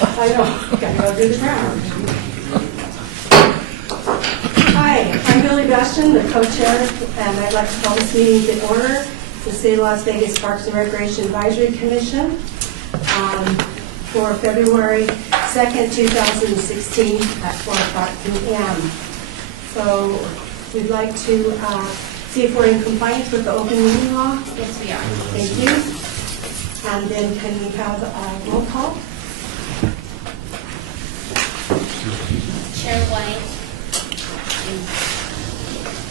I know, gotta go do the ground. Hi, I'm Billy Bastian, the co-chair, and I'd like to call this meeting to order. The City of Las Vegas Parks and Recreation Advisory Commission for February 2nd, 2016 at 4 o'clock p.m. So we'd like to see if we're in compliance with the open meeting law. Yes, we are. Thank you. And then can we have a roll call? Chair White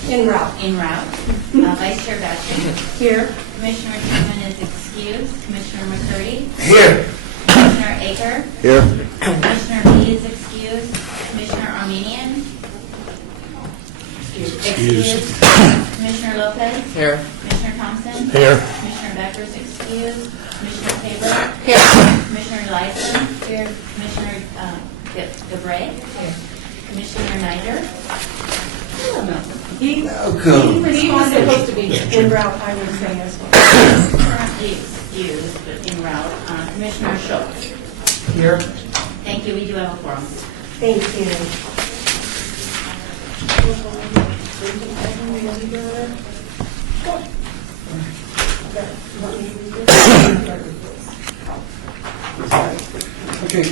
En route. is en route. Vice Chair Batching. Here. Commissioner Truman is excused. Commissioner McCurdy. Here. Commissioner Aker. Here. Commissioner Lee is excused. Commissioner Armenian. Excused. Commissioner Lopez. Here. Commissioner Thompson. Here. Commissioner Becker's excused. Commissioner Taylor. Here. Commissioner Lyson. Here. Commissioner Debray. Here. Commissioner Niger. He's supposed to be en route, I would say as well. Currently excused, but en route. Commissioner Schultz. Here. Thank you, we do have a forum. Thank you. Okay,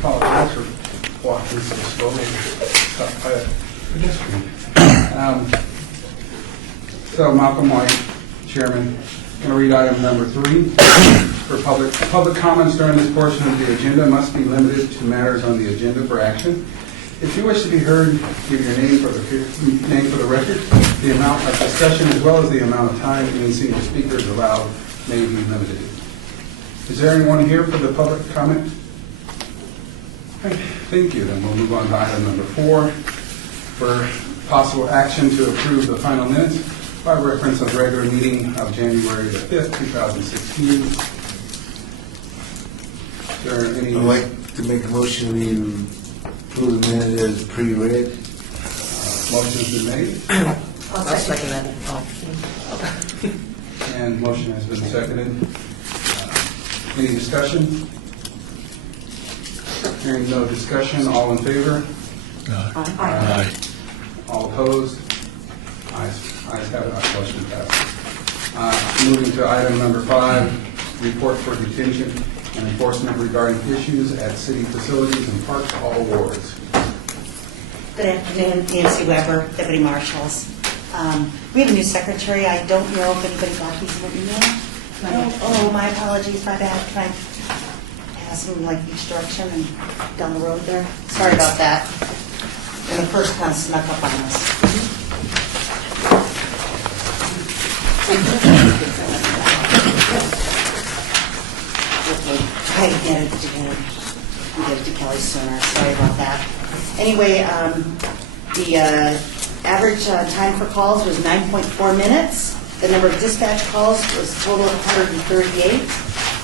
apologize for walking so slowly. So Malcolm White, Chairman, I'm going to read item number 3. For public comments during this portion of the agenda must be limited to matters on the agenda for action. If you wish to be heard, give your name for the record. The amount of discussion as well as the amount of time any single speaker is allowed may be limited. Is there anyone here for the public comment? Okay, thank you. Then we'll move on to item number 4 for possible action to approve the final minutes by reference of the regular meeting of January the 5th, 2016. Is there any? I'd like to make a motion to approve the minute as pre-read. Motion's been made I'll second that. and motion has been seconded. Any discussion? Hearing no discussion, all in favor? Aye. All opposed? Ayes have it, motion passes. Moving to item number 5, report for detention and enforcement regarding issues at city facilities and parks, all wards. Good afternoon, Nancy Weber, Deputy Marshals. We have a new secretary. I don't know if anybody got these in an email. Oh, my apologies, my bad. Can I pass them like each direction and down the road there? Sorry about that. And the first kind of snuck up on us. Try to get it to Kelly sooner. Sorry about that. Anyway, the average time for calls was 9.4 minutes. The number of dispatch calls was a total of 138.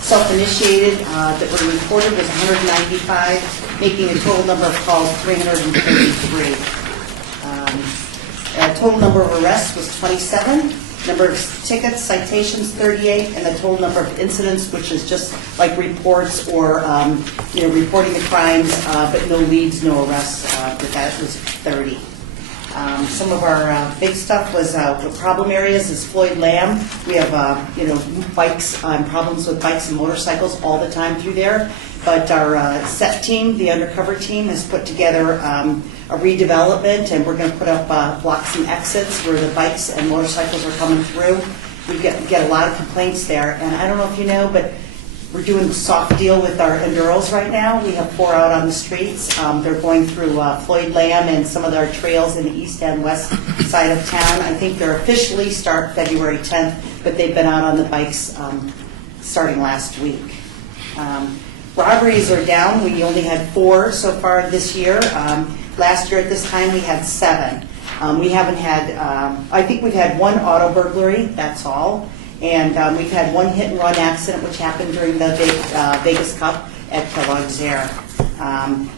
Self-initiated that were reported was 195, making a total number of calls 333. Total number of arrests was 27. Number of tickets, citations, 38, and the total number of incidents, which is just like reports or reporting the crimes, but no leads, no arrests. That was 30. Some of our big stuff was the problem areas is Floyd Lamb. We have bikes, problems with bikes and motorcycles all the time through there. But our SET team, the undercover team, has put together a redevelopment, and we're going to put up blocks and exits where the bikes and motorcycles are coming through. We get a lot of complaints there, and I don't know if you know, but we're doing a soft deal with our enduros right now. We have 4 out on the streets. They're going through Floyd Lamb and some of our trails in the east and west side of town. I think they're officially start February 10th, but they've been out on the bikes starting last week. Robberies are down. We only had 4 so far this year. Last year at this time we had 7. We haven't had, I think we've had 1 auto burglary, that's all. And we've had 1 hit and run accident which happened during the Vegas Cup at Kellogg's Air.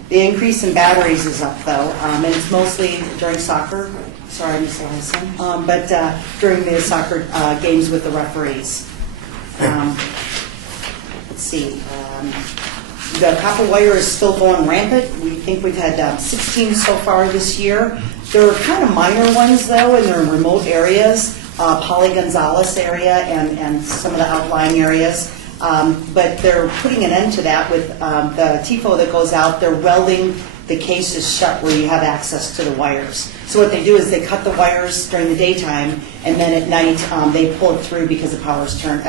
The increase in batteries is up though, and it's mostly during soccer. Sorry, Ms. Ellison. But during the soccer games with the referees. Let's see. The copper wire is still going rampant. We think we've had 16 so far this year. There are kind of minor ones, though, and they're in remote areas, Polly Gonzalez area and some of the outlying areas. But they're putting an end to that with the TIFO that goes out. They're welding the cases shut where you have access to the wires. So what they do is they cut the wires during the daytime, and then at night they pull it through because the power's turned,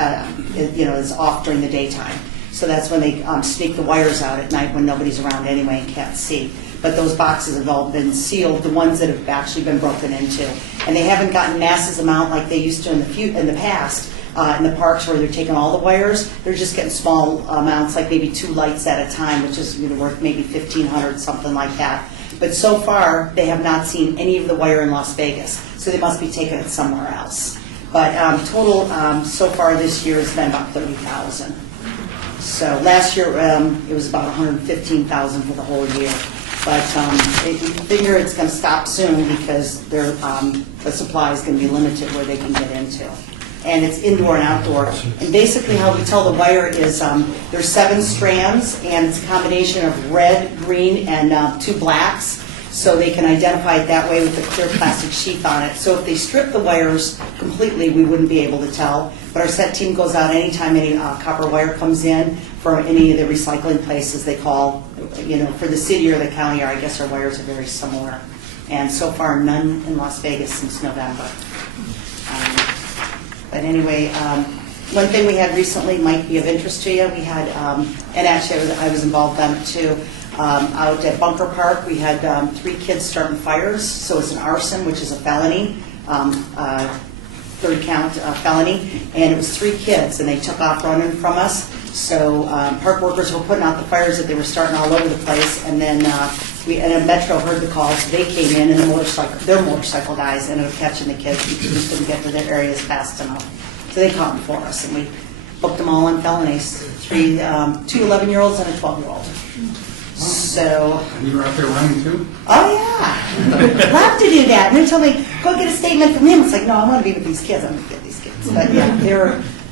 is off during the daytime. So that's when they sneak the wires out at night when nobody's around anyway and can't see. But those boxes have all been sealed, the ones that have actually been broken into. And they haven't gotten masses amount like they used to in the past. In the parks where they're taking all the wires, they're just getting small amounts, like maybe 2 lights at a time, which is worth maybe $1,500, something like that. But so far, they have not seen any of the wire in Las Vegas, so they must be taking it somewhere else. But total so far this year has been about $30,000. So last year it was about $115,000 for the whole year. But we figure it's going to stop soon because the supply is going to be limited where they can get into. And it's indoor and outdoor. And basically how we tell the wire is there's 7 strands, and it's a combination of red, green, and 2 blacks. So they can identify it that way with the clear plastic sheath on it. So if they strip the wires completely, we wouldn't be able to tell. But our set team goes out anytime any copper wire comes in from any of the recycling places they call, for the city or the county, or I guess our wires are very similar. And so far, none in Las Vegas since November. But anyway, one thing we had recently might be of interest to you. We had, and actually I was involved in it too, out at Bunker Park. We had 3 kids starting fires. So it's an arson, which is a felony, 3rd count felony. And it was 3 kids, and they took off running from us. So park workers were putting out the fires that they were starting all over the place. And then and Metro heard the calls. They came in, and their motorcycle guys ended up catching the kids because we couldn't get to their areas fast enough. So they caught them for us, and we booked them all on felonies. 2 11-year-olds and a 12-year-old. So. And you were out there running too? Oh yeah, love to do that. And they told me, go get a statement from him. It's like, no, I want to be with these kids. I'm going to get these kids. But yeah,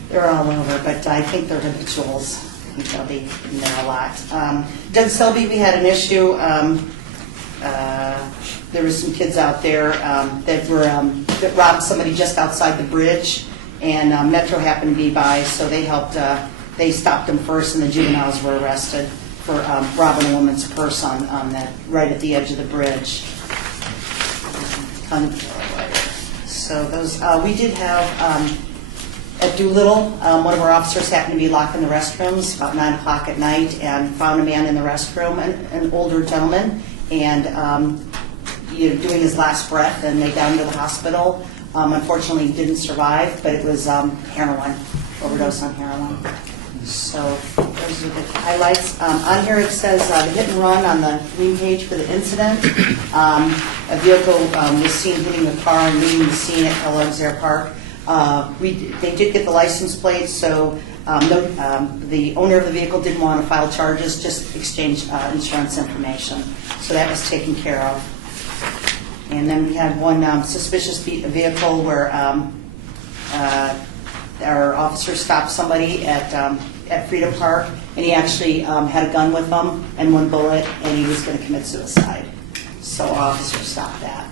they're all over. But I think they're habituals. I think they'll be in there a lot. Doug Selby, we had an issue. There were some kids out there that robbed somebody just outside the bridge, and Metro happened to be by, so they helped. They stopped them first, and the juveniles were arrested for robbing a woman's purse on that right at the edge of the bridge. So those we did have. At Doolittle, one of our officers happened to be locked in the restrooms about 9 o'clock at night and found a man in the restroom, an older gentleman, and doing his last breath, and they got him to the hospital. Unfortunately, he didn't survive, but it was heroin, overdose on heroin. So those are the highlights. On here it says the hit and run on the green page for the incident. A vehicle was seen hitting a car and leaving the scene at Kellogg's Air Park. They did get the license plate, so the owner of the vehicle didn't want to file charges, just exchange insurance information. So that was taken care of. And then we had one suspicious vehicle where our officer stopped somebody at Freedom Park, and he actually had a gun with him and 1 bullet, and he was going to commit suicide. So our officer stopped that.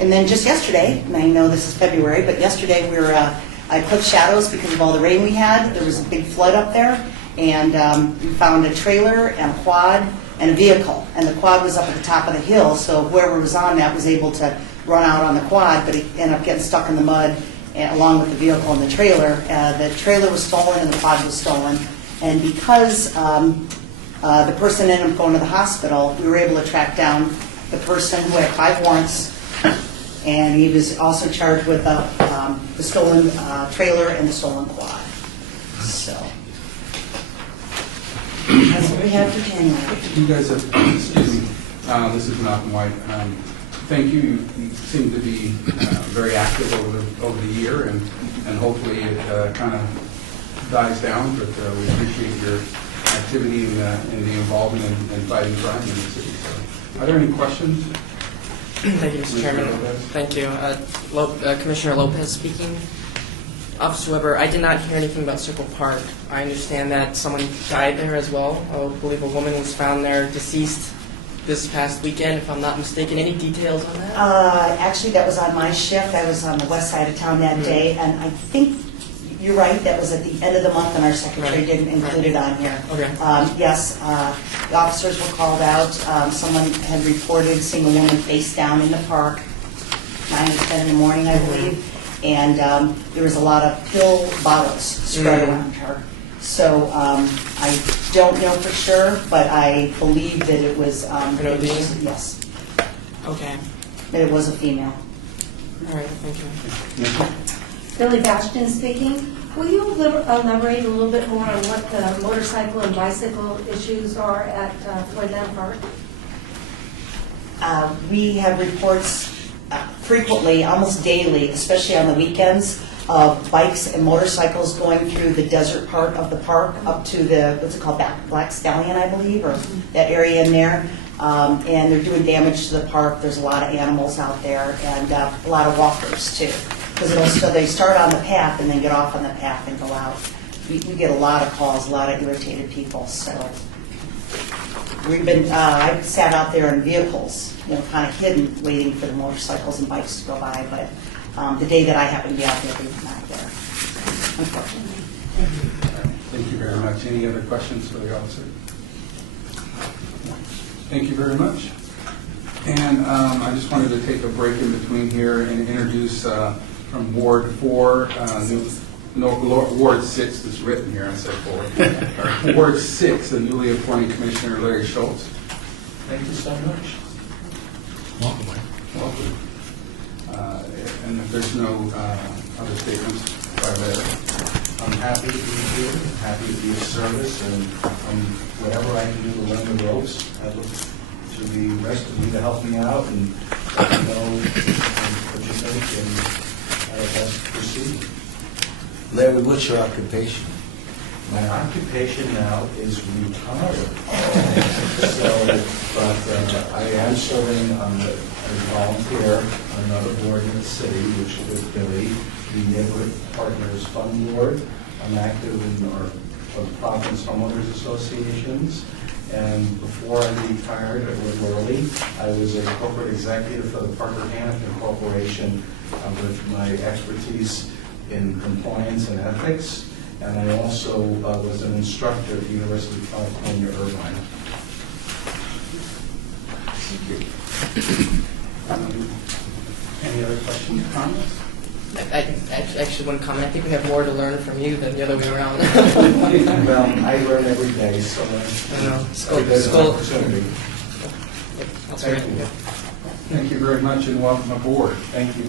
And then just yesterday, and I know this is February, but yesterday we were at Cliff Shadows because of all the rain we had. There was a big flood up there, and we found a trailer and a quad and a vehicle. And the quad was up at the top of the hill, so whoever was on that was able to run out on the quad, but he ended up getting stuck in the mud along with the vehicle and the trailer. The trailer was stolen and the quad was stolen. And because the person ended up going to the hospital, we were able to track down the person who had 5 warrants, and he was also charged with the stolen trailer and the stolen quad. So that's what we have for January. You guys have, excuse me, this is Malcolm White. Thank you. You seem to be very active over the year, and hopefully it kind of dies down, but we appreciate your activity and the involvement in fighting crime in the city. So, are there any questions? Thank you, Mr. Chairman. Thank you. Commissioner Lopez speaking. Officer Weber, I did not hear anything about Circle Park. I understand that someone died there as well. I believe a woman was found there deceased this past weekend, if I'm not mistaken. Any details on that? Actually, that was on my shift. I was on the west side of town that day, and I think you're right, that was at the end of the month, and our secretary Right. didn't include it on here. Okay. Yes, the officers were called out. Someone had reported seeing a woman face down in the park, 9 or 10 in the morning, I believe, and there was a lot of pill bottles spread around her. So I don't know for sure, but I believe that it was, yes, Okay. that it was a female. All right, thank you. Billy Bastian speaking. Will you elaborate a little bit more on what the motorcycle and bicycle issues are at Floydland Park? We have reports frequently, almost daily, especially on the weekends, of bikes and motorcycles going through the desert part of the park up to the, what's it called, Black Stallion, I believe, or that area in there. And they're doing damage to the park. There's a lot of animals out there and a lot of walkers too. Because they start on the path and then get off on the path and go out. We get a lot of calls, a lot of irritated people, so. We've been, I sat out there in vehicles, kind of hidden, waiting for the motorcycles and bikes to go by, but the day that I happened to be out there, they were not there, unfortunately. Thank you very much. Any other questions for the officer? Thank you very much. And I just wanted to take a break in between here and introduce from Ward 4, Ward 6 is written here, I said 4. Ward 6, the newly appointed Commissioner Larry Schultz. Thank you so much. Welcome, Mike. Welcome. And if there's no other statements by letter, I'm happy to be here, I'm happy to be of service, and whatever I can do to lend the ropes, I look to the rest of you to help me out and let me know what you think and how to best proceed. Larry, what's your occupation? My occupation now is retired. But I am serving as a volunteer on another board in the city, which is Billy, the Neighborhood Partners Fund Board. I'm active in our Providence Homeowners Associations. And before I retired at Wood Worley, I was a corporate executive for the Parker Hannifin Corporation with my expertise in compliance and ethics. And I also was an instructor at the University of California, Irvine. Any other questions, comments? I actually one comment. I think we have more to learn from you than the other way around. Well, I learn every day, so I know. there's an opportunity. That's Thank great. you. thank you very much and welcome aboard. Thank you.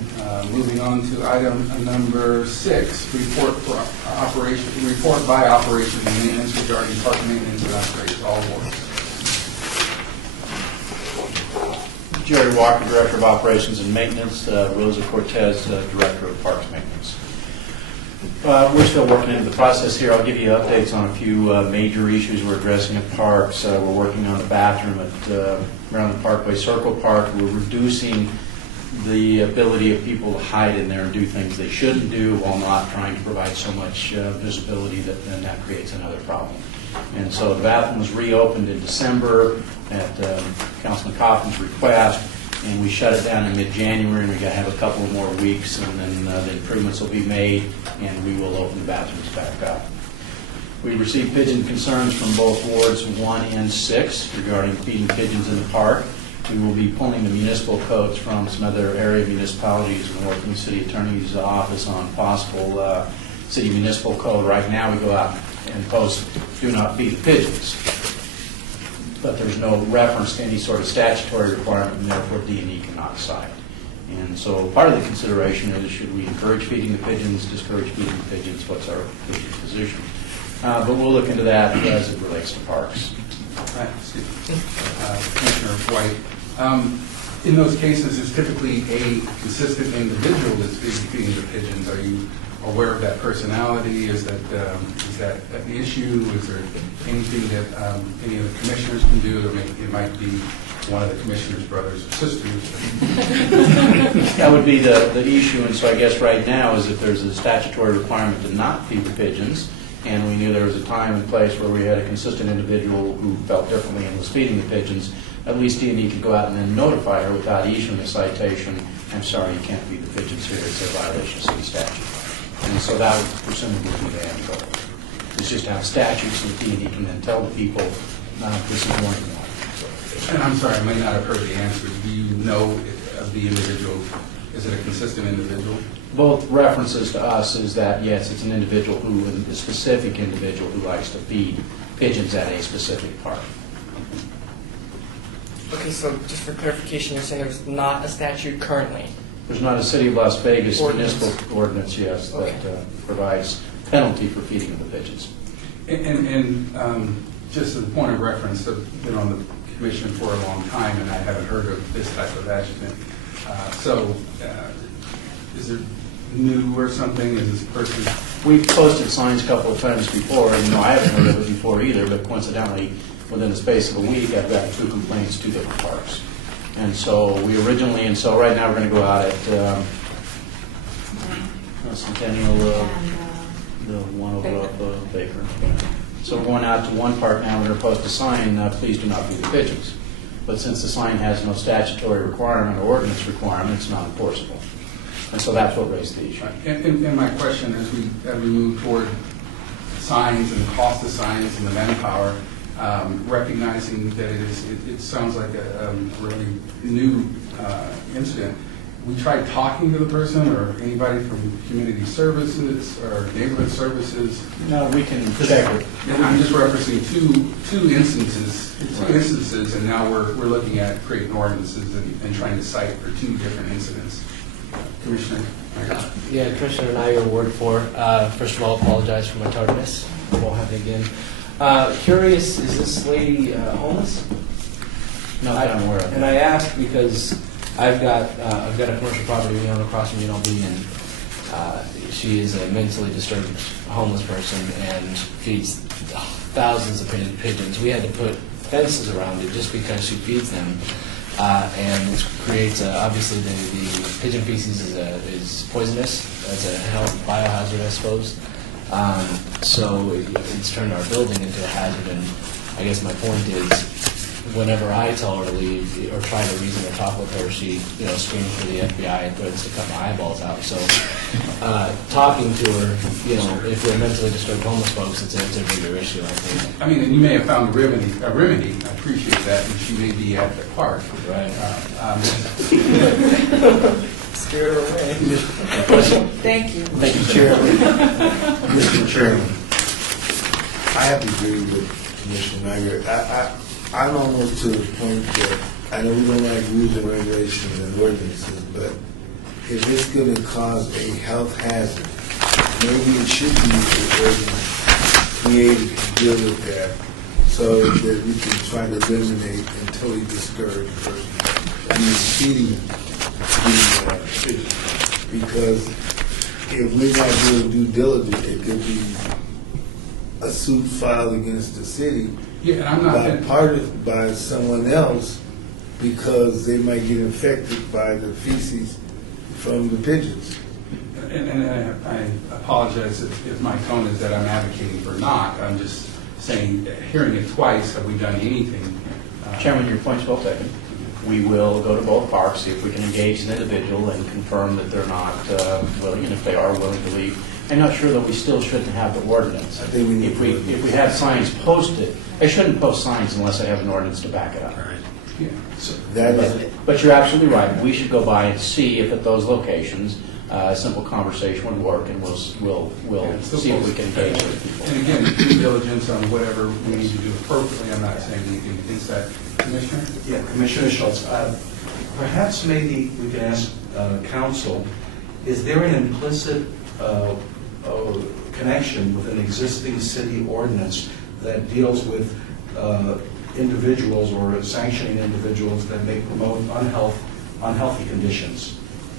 Moving on to item number 6, report by operations and maintenance regarding park maintenance and upgrades, all wards. Jerry Walker, Director of Operations and Maintenance, Rosa Cortez, Director of Parks Maintenance. We're still working into the process here. I'll give you updates on a few major issues we're addressing at parks. We're working on the bathroom at around the Parkway Circle Park. We're reducing the ability of people to hide in there and do things they shouldn't do while not trying to provide so much visibility that then that creates another problem. And so the bathroom was reopened in December at Councilman Coffin's request, and we shut it down in mid-January, and we got to have a couple more weeks, and then the improvements will be made, and we will open the bathrooms back up. We received pigeon concerns from both wards 1 and 6 regarding feeding pigeons in the park. We will be pulling the municipal codes from some other area municipalities and working with the city attorney's office on possible city municipal code. Right now, we go out and post, do not feed the pigeons. But there's no reference to any sort of statutory requirement, and therefore D&E cannot cite. And so part of the consideration is, should we encourage feeding the pigeons, discourage feeding the pigeons, what's our position? But we'll look into that as it relates to parks. Commissioner White, in those cases, it's typically a consistent individual that's feeding the pigeons. Are you aware of that personality? Is that an issue? Is there anything that any of the commissioners can do? It might be one of the commissioners' brothers or sisters. That would be the issue, and so I guess right now is that there's a statutory requirement to not feed the pigeons, and we knew there was a time and place where we had a consistent individual who felt differently and was feeding the pigeons. At least D&E could go out and then notify her without issuing a citation. I'm sorry, you can't feed the pigeons here. It's a violation of city statute. And so that would presumably be the end goal. It's just to have statutes so that D&E can then tell the people, this is warning law. And I'm sorry, I may not have heard the answer. Do you know of the individual? Is it a consistent individual? Both references to us is that, yes, it's an individual who, a specific individual who likes to feed pigeons at a specific park. Okay, so just for clarification, you're saying there's not a statute currently? There's not a City of Las Vegas Ordinance. municipal ordinance, yes, that Okay. provides penalty for feeding of the pigeons. And just as a point of reference, I've been on the commission for a long time, and I haven't heard of this type of accident. Is it new or something? Is this person? We've posted signs a couple of times before, and I haven't heard of it before either, but coincidentally, within the space of a week, I've got 2 complaints, 2 different parks. And so right now we're going to go out at Centennial, the one over off Baker. So we're going out to one park now, we're going to post a sign, please do not feed the pigeons. But since the sign has no statutory requirement or ordinance requirement, it's not enforceable. And so that's what raised the issue. And my question, as we move toward signs and the cost of signs and the manpower, recognizing that it sounds like a really new incident, we tried talking to the person or anybody from community services or neighborhood services. No, we can check it. And I'm just referencing two instances, and now we're looking at creating ordinances and trying to cite for 2 different incidents. Commissioner? Yeah, Commissioner Nigel, Ward 4. First of all, apologize for my tardiness. Won't happen again. Curious, is this lady homeless? No, I don't aware of it. And I ask because I've got a commercial property we own across from UNLV, and she is a mentally disturbed homeless person and feeds thousands of pigeons. We had to put fences around it just because she feeds them. And it creates, obviously, the pigeon feces is poisonous as a health biohazard, I suppose. So it's turned our building into a hazard. And I guess my point is, whenever I tell her to leave or try to reason or talk with her, she screams for the FBI and threatens to cut my eyeballs out. So talking to her, if we're mentally disturbed homeless folks, it's a bigger issue, I think. I mean, and you may have found a remedy. I appreciate that, and she may be at the park. Right. Scared her away. Thank you. Thank you, Chair. Mr. Chairman, I have to agree with Commissioner Nygaard. I'm almost to the point that I know we don't like rules and regulations and ordinances, but if it's going to cause a health hazard, maybe it should be an ordinance created to deal with that so that we can try to eliminate and totally discourage feeding the fish. Because if we're not doing due diligence, it could be a suit filed against the city Yeah, and I'm not. by someone else because they might get infected by the feces from the pigeons. And I apologize if my tone is that I'm advocating for not. I'm just saying, hearing it twice, have we done anything? Chairman, your point's well taken. We will go to both parks, see if we can engage an individual and confirm that they're not willing, and if they are willing to leave. I'm not sure that we still shouldn't have the ordinance. I think we need If we have signs posted, I shouldn't post signs unless I have an ordinance to back it up. Yeah. So, That is, But you're absolutely right. We should go by and see if at those locations, a simple conversation would work, and we'll see if we can engage with people. and again, due diligence on whatever we need to do appropriately. I'm not saying anything against that. Commissioner? Yeah, Commissioner Schultz, perhaps maybe we can ask council, is there an implicit connection with an existing city ordinance that deals with individuals or sanctioning individuals that may promote unhealthy conditions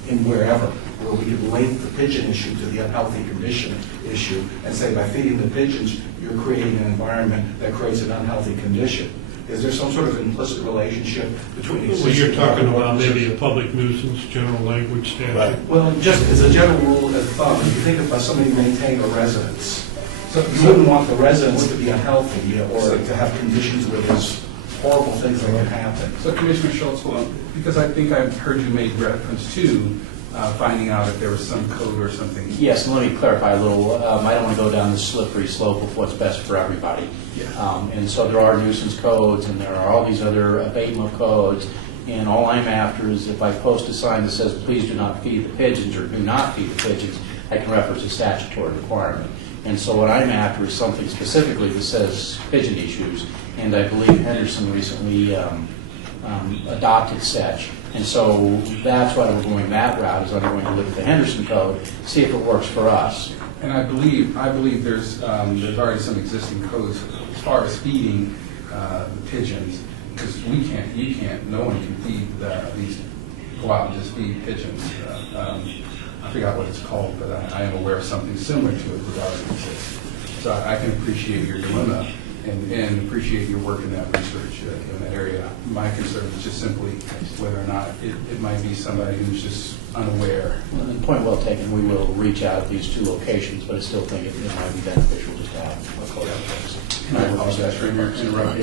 in wherever where we could link the pigeon issue to the unhealthy condition issue and say by feeding the pigeons, you're creating an environment that creates an unhealthy condition. Is there some sort of implicit relationship between existing... Well, you're talking about ordinances? maybe a public nuisance, general language statute. Right. Well, just as a general rule of thumb, if you think about somebody maintaining a residence, so you wouldn't want the residence to be unhealthy or to have conditions where there's horrible things that can happen. So Commissioner Schultz, well, because I think I've heard you make reference to finding out if there was some code or something. Yes, and let me clarify a little. I don't want to go down the slippery slope of what's best for everybody. Yeah. And so there are nuisance codes, and there are all these other abatement codes, and all I'm after is if I post a sign that says, please do not feed the pigeons, or do not feed the pigeons, I can reference a statutory requirement. And so what I'm after is something specifically that says pigeon issues, and I believe Henderson recently adopted such. And so that's why we're going that route, is I'm going to look at the Henderson code, see if it works for us. And I believe there's already some existing codes as far as feeding the pigeons, because you can't, no one can feed these, go out and just feed pigeons. I forgot what it's called, but I am aware of something similar to it regarding this. So I can appreciate your dilemma and appreciate your work in that research in that area. My concern is just simply whether or not it might be somebody who's just unaware. Well, and point well taken, we will reach out at these two locations, but I still think it might be beneficial just to have a code out there. And I apologize for interrupting.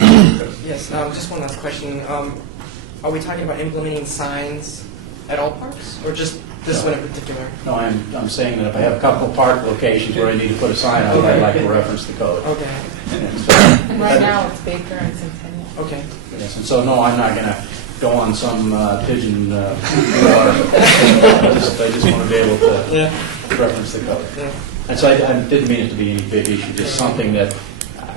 Yes, just one last question. Are we talking about implementing signs at all parks, or just this one in particular? No, I'm saying that if I have a couple of park locations where I need to put a sign out, I'd like to reference the code. Okay. And so- And right now, it's Baker and Centennial. Okay. Yes, and so, no, I'm not going to go on some pigeon war. I just want to be able to reference the code. Yeah. And so I didn't mean it to be any big issue, just something that,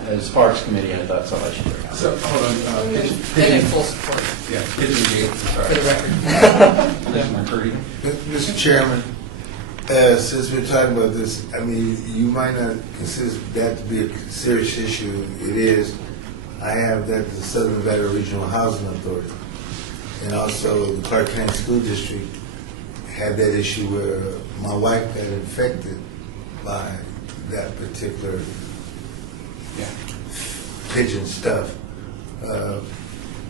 as Parks Committee, I thought somebody should bring up. So, hold on, And in pigeon, full support, yeah, pigeon gate, for sorry. the record. Commissioner Purdy. Mr. Chairman, since we're talking about this, I mean, you might not consider that to be a serious issue. It is. I have that the Southern Nevada Regional Housing Authority, and also the Clark County School District had that issue where my wife got infected by that particular pigeon stuff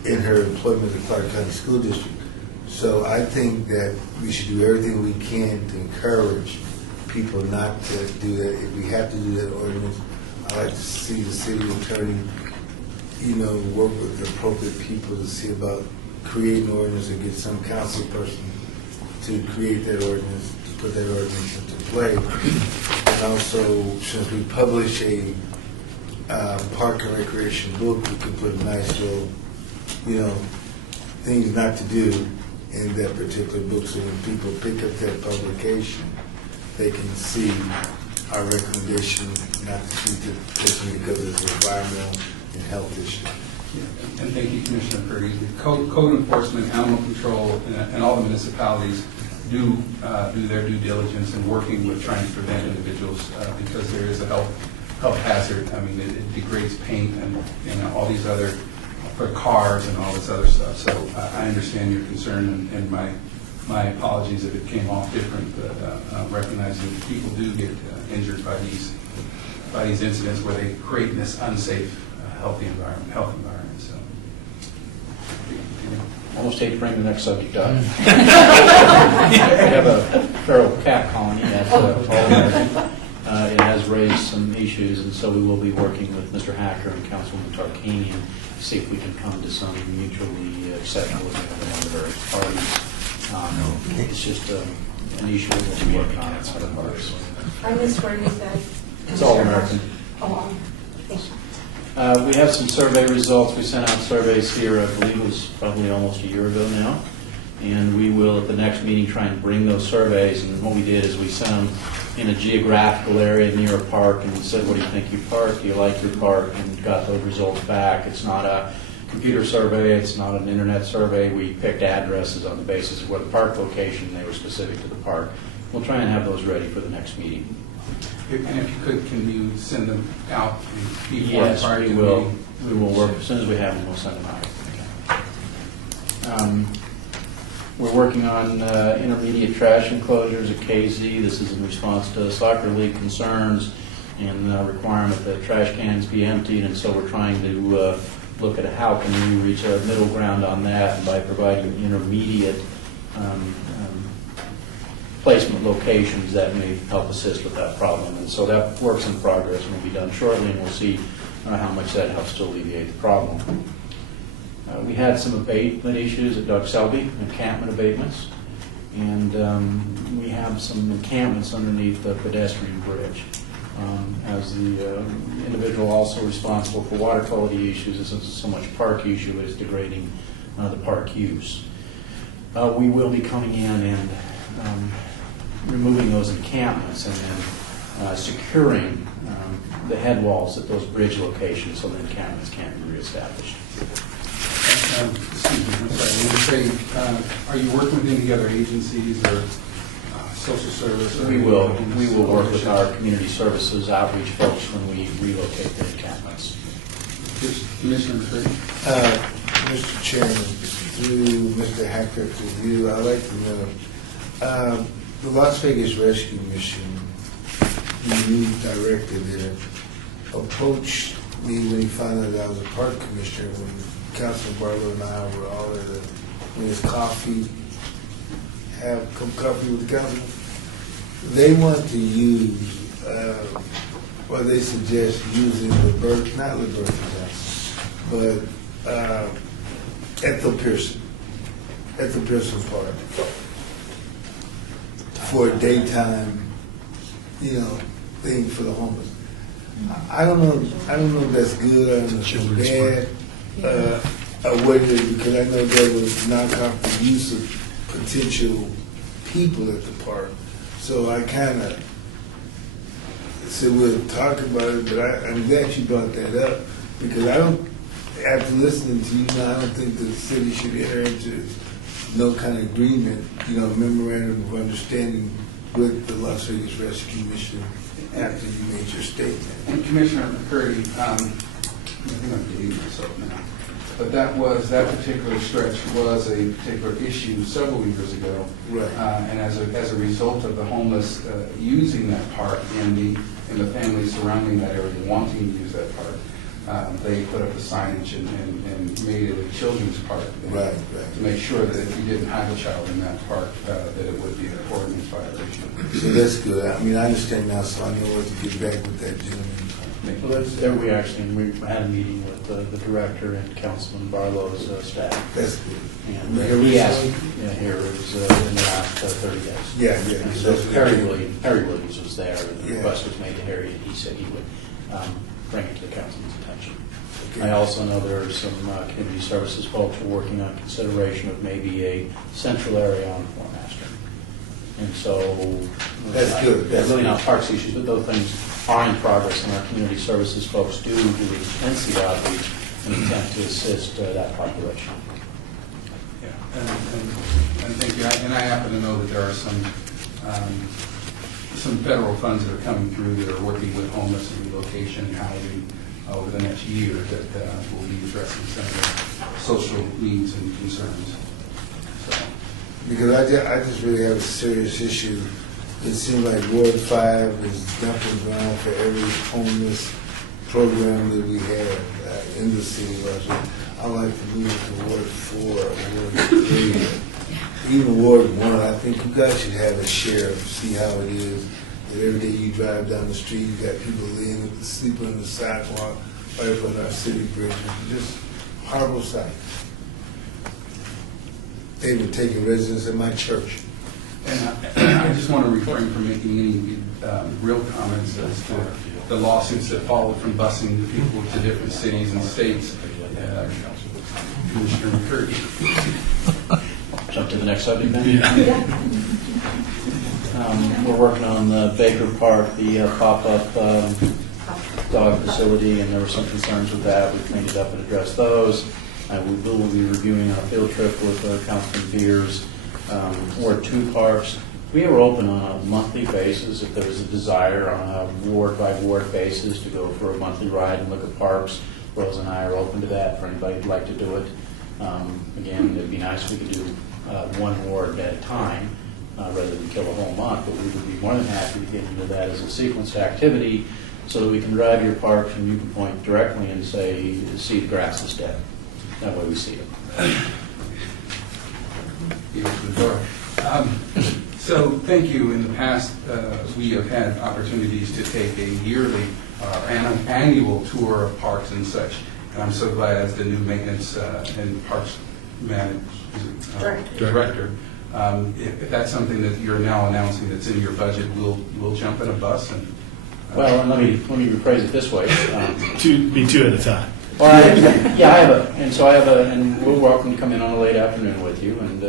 in her employment at the Clark County School District. So I think that we should do everything we can to encourage people not to do that. If we have to do that ordinance, I'd like to see the city attorney, work with the appropriate people to see about creating an ordinance and get some council person to create that ordinance, to put that ordinance into play. And also, since we publish a park and recreation book, we can put a nice little, things not to do in that particular book, so when people pick up that publication, they can see our recommendation not to feed the pigeon because it's an environmental and health issue. Yeah, and thank you, Commissioner Purdy. The code enforcement, animal control, and all the municipalities do their due diligence in working with trying to prevent individuals because there is a health hazard. I mean, it degrades paint and all these other, for cars and all this other stuff. So I understand your concern, and my apologies if it came off different, but recognizing that people do get injured by these incidents where they create this unsafe health environment. So, Almost hate to bring the next subject up. We have a feral cat colony at All-American. It has raised some issues, and so we will be working with Mr. Hacker and Councilman Tarkanian to see if we can come to some mutually acceptable agreement among the various parties. It's just an issue that we'll be working on outside of parks. I missed where you said. It's All-American. Oh, thank you. We have some survey results. We sent out surveys here, I believe it was probably almost a year ago now. And we will, at the next meeting, try and bring those surveys. And what we did is we sent them in a geographical area near a park, and we said, what do you think of your park? Do you like your park? And got those results back. It's not a computer survey. It's not an internet survey. We picked addresses on the basis of where the park location, they were specific to the park. We'll try and have those ready for the next meeting. and if you could, can you send them out before Yes, prior to we the will. meeting? We will work, as soon as we have them, we'll send them out. We're working on intermediate trash enclosures at KZ. This is in response to soccer league concerns and the requirement that trash cans be emptied, and so we're trying to look at how can we reach a middle ground on that, and by providing intermediate placement locations that may help assist with that problem. And so that work's in progress and will be done shortly, and we'll see how much that helps to alleviate the problem. We had some abatement issues at Doug Selby, encampment abatements, and we have some encampments underneath the pedestrian bridge. As the individual also responsible for water quality issues, this isn't so much park issue, but it's degrading the park use. We will be coming in and removing those encampments and then securing the head walls at those bridge locations so the encampments can't be reestablished. Excuse me, I'm sorry, when you say, are you working with any other agencies or social service? Or We will work with our community services outreach folks when we relocate the encampments. Commissioner McCurdy? Mr. Chairman, through Mr. Hacker to you, I'd like to know, the Las Vegas Rescue Mission, you directed it, approached me when he found out I was a park commissioner, when Councilman Barlow and I were all at when his coffee, have come coffee with the council. They want to use, or they suggest using not Liberty Johnson, but Ethel Pearson Park for a daytime, thing for the homeless. I don't know if that's good or bad, or what it is, because I know that would knock off the use of potential people at the park. So I kind of said we'll talk about it, but I'm glad you brought that up, because after listening to you now, I don't think the city should enter into no kind of agreement, memorandum of understanding with the Las Vegas Rescue Mission after you made your statement. And Commissioner McCurdy, I think I'm dating myself now, but that particular stretch was a particular issue several years ago. Right. And as a result of the homeless using that park and the families surrounding that area wanting to use that park, they put up the signage and made it a children's park. Right. To make sure that if you didn't have a child in that park, that it would be an ordinance violation. So that's good. I mean, I understand now, so I know what to get back with that gentleman. Well, we had a meeting with the director and Councilman Barlow's staff. That's good. And he asked, here it was in the last 30 days. Yeah. And so Harry Williams was there, and the request was made to Harry, and he said he would bring it to the councilman's attention. Okay. I also know there are some community services folks who are working on consideration of maybe a central area on Fort Master. And so That's good. They're really not parks issues, but those things are in progress, and our community services folks do intensive outreach and attempt to assist that population. Yeah, and thank you. And I happen to know that there are some federal funds that are coming through that are working with homeless and relocation and housing over the next year that will be addressing some of the social needs and concerns. So. Because I just really have a serious issue. It seems like Ward 5 is dumping ground for every homeless program that we have in the city of Las Vegas. I like to move to Ward 4, Ward 3, even Ward 1. I think you guys should have a sheriff, see how it is. That every day you drive down the street, you got people sleeping on the sidewalk right up on our city bridges. Just horrible sight. They were taking residence in my church. And I just want to refrain from making any real comments as to the lawsuits that followed from busing the people to different cities and states. Commissioner McCurdy. Jump to the next subject then? We're working on the Baker Park, the pop-up dog facility, and there were some concerns with that. We cleaned it up and addressed those. We will be reviewing our field trip with Councilman Beers. Ward 2 parks. We are open on a monthly basis if there's a desire on a ward-by-ward basis to go for a monthly ride and look at parks. Rose and I are open to that for anybody who'd like to do it. Again, it'd be nice if we could do one ward at a time, rather than kill a whole month, but we would be more than happy to get into that as a sequenced activity so that we can drive your parks and you can point directly and say, see, the grass is dead. That way we see it. So thank you. In the past, we have had opportunities to take a yearly annual tour of parks and such. And I'm so glad as the new maintenance and parks director, if that's something that you're now announcing that's in your budget, we'll jump in a bus and. Well, and let me rephrase it this way. Be two at a time. Well, and we're welcome to come in on a late afternoon with you, and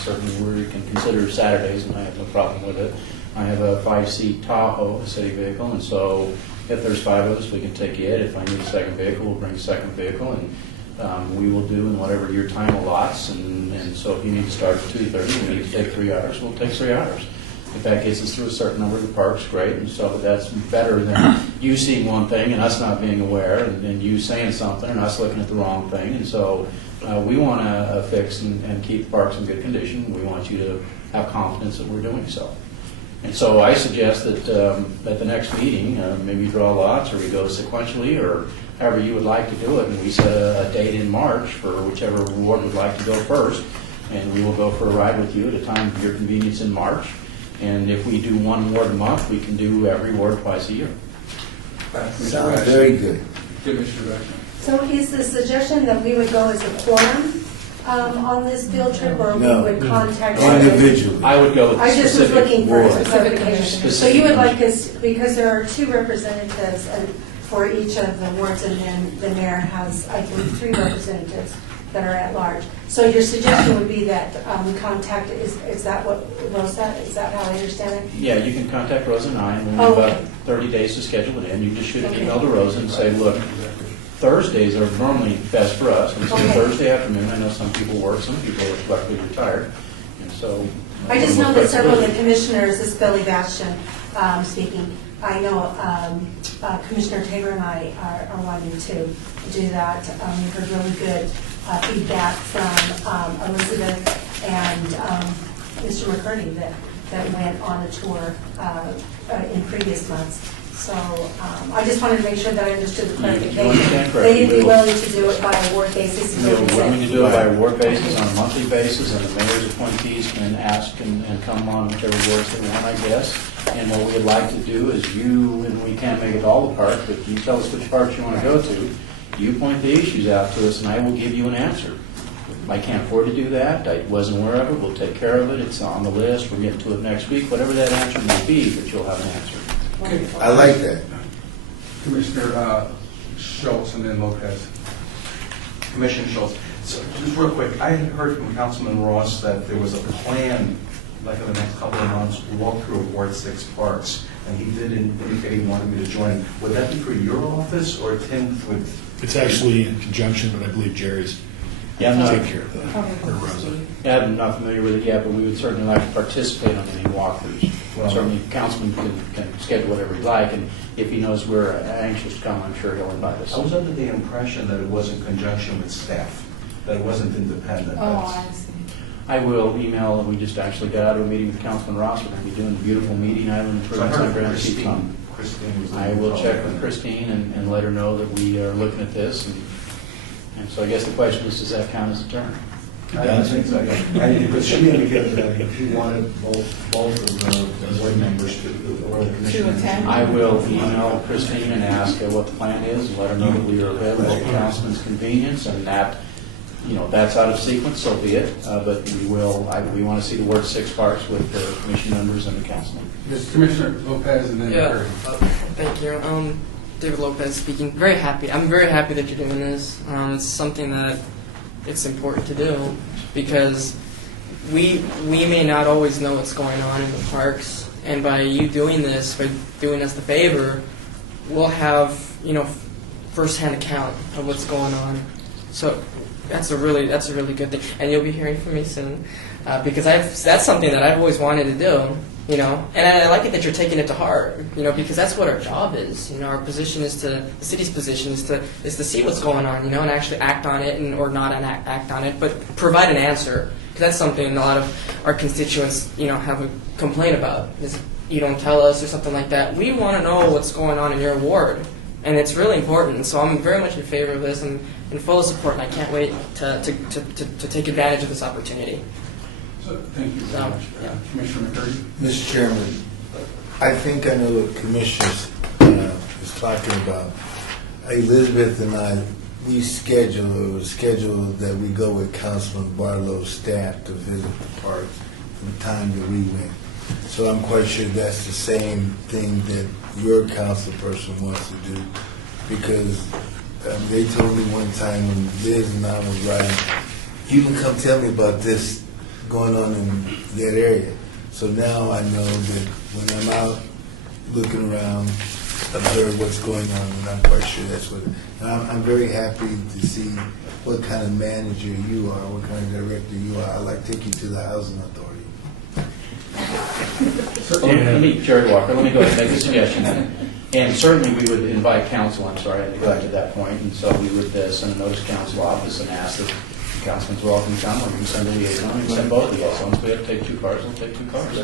certainly we can consider Saturdays, and I have no problem with it. I have a 5-seat Tahoe, a city vehicle, and so if there's 5 of us, we can take it. If I need a second vehicle, we'll bring a second vehicle, and we will do in whatever your time allots, and so if you need to start at 2:30, we need to take 3 hours, we'll take 3 hours. If that gets us through a certain number of the parks, great, and so that's better than you seeing one thing and us not being aware, and you saying something and us looking at the wrong thing, and so we want to fix and keep the parks in good condition. We want you to have confidence that we're doing so. And so I suggest that at the next meeting, maybe you draw lots, or we go sequentially, or however you would like to do it, and we set a date in March for whichever ward would like to go first, and we will go for a ride with you at a time of your convenience in March. And if we do one ward a month, we can do every ward twice a year. Sounds very good. Commissioner Beckman. So is the suggestion that we would go as a quorum on this field trip, or No. we would contact? Individually. I would go with I just was specific looking for ward. clarification. So you would like us, because there are 2 representatives for each of the wards, and then the mayor has, I believe, 3 representatives that are at large. So your suggestion would be that we contact, is that what, Rosa, is that how I understand it? Yeah, you can contact Rosa and I, and we Oh, have about okay. 30 days to schedule it in. You just shoot an Okay. email to Rosa and say, look, Thursdays are normally best for us, and so Okay. Thursday afternoon, I know some people work, some people are luckily retired, and so. I just know that several of the commissioners, this is Billy Bastian speaking, I know Commissioner Tabor and I are wanting to do that. We've heard really good feedback from Elizabeth and Mr. McCurdy that went on a tour in previous months. So I just wanted to make sure that I understood the You understand clarification. correctly. They'd be willing to do it by a ward basis. is what We're you willing said. to do it by a ward basis, on a monthly basis, and the mayor's appointees can ask and come on whichever wards they want, I guess. And what we'd like to do is you, and we can't make it all the parks, but you tell us which parks you want to go to. You point the issues out to us, and I will give you an answer. I can't afford to do that. I wasn't aware of it. We'll take care of it. It's on the list. We'll get to it next week. Whatever that answer may be, but you'll have an answer. Wonderful. I like that. Commissioner Schultz and then Lopez. Commissioner Schultz, so just real quick, I had heard from Councilman Ross that there was a plan, like in the next couple of months, to walk through Ward 6 parks, and he did indicate he wanted me to join. Would that be for your office, or Tim would? It's actually in conjunction, but I believe Jerry's Yeah, I'm not, taking care of that. Or Rosa. yeah, I'm not familiar with it yet, but we would certainly like to participate on any walkthroughs. Well- Certainly, Councilman can schedule whatever he'd like, and if he knows we're anxious to come, I'm sure he'll invite us. I was under the impression that it was in conjunction with staff, that it wasn't independent. Oh, That's- I see. I will email, we just actually got out of a meeting with Councilman Ross, we're going to be doing a beautiful meeting island So I improvements heard on from Grand Seat Fund. Christine was. I will check with Christine and let her know that we are looking at this, and so I guess the question is, does that count as a term? I don't think so. But she indicated that he wanted both of the board members to, or the commission. attend? I will email Christine and ask her what the plan is, and let her know that we are available at Councilman's convenience, and that, that's out of sequence, so be it, but we want to see the Ward 6 parks with the commission members and the councilman. Yes, Commissioner Lopez and then Yeah, McCurdy. thank you. David Lopez speaking. Very happy. I'm very happy that you're doing this. It's something that it's important to do because we may not always know what's going on in the parks, and by you doing this, by doing us the favor, we'll have firsthand account of what's going on. So that's a really good thing, and you'll be hearing from me soon because that's something that I've always wanted to do. And I like it that you're taking it to heart, because that's what our job is. Our position is the city's position is to see what's going on, and actually act on it or not act on it, but provide an answer. That's something a lot of our constituents, have a complaint about, is you don't tell us or something like that. We want to know what's going on in your ward, and it's really important. So I'm very much in favor of this and in full support, and I can't wait to take advantage of this opportunity. So, thank you very much. Yeah. Commissioner McCurdy? Mr. Chairman, I think I know what Commissioner is talking about. Elizabeth and I, we scheduled that we go with Councilman Barlow's staff to visit the park the time that we went. So I'm quite sure that's the same thing that your council person wants to do, because they told me one time when Liz and I was riding, you can come tell me about this going on in that area. So now I know that when I'm out looking around, observe what's going on, and I'm quite sure that's what. I'm very happy to see what kind of manager you are, what kind of director you are. I'd like to take you to the housing authority. Let me, Jerry Walker, let me go ahead and make a suggestion. And certainly we would invite council, I'm sorry, I had to go to that point, and so we would send a notice to council office and ask that the councilman's welcome to come, or we can send a liaison, we can send both liaisons. If we have to take 2 cars, we'll take 2 cars.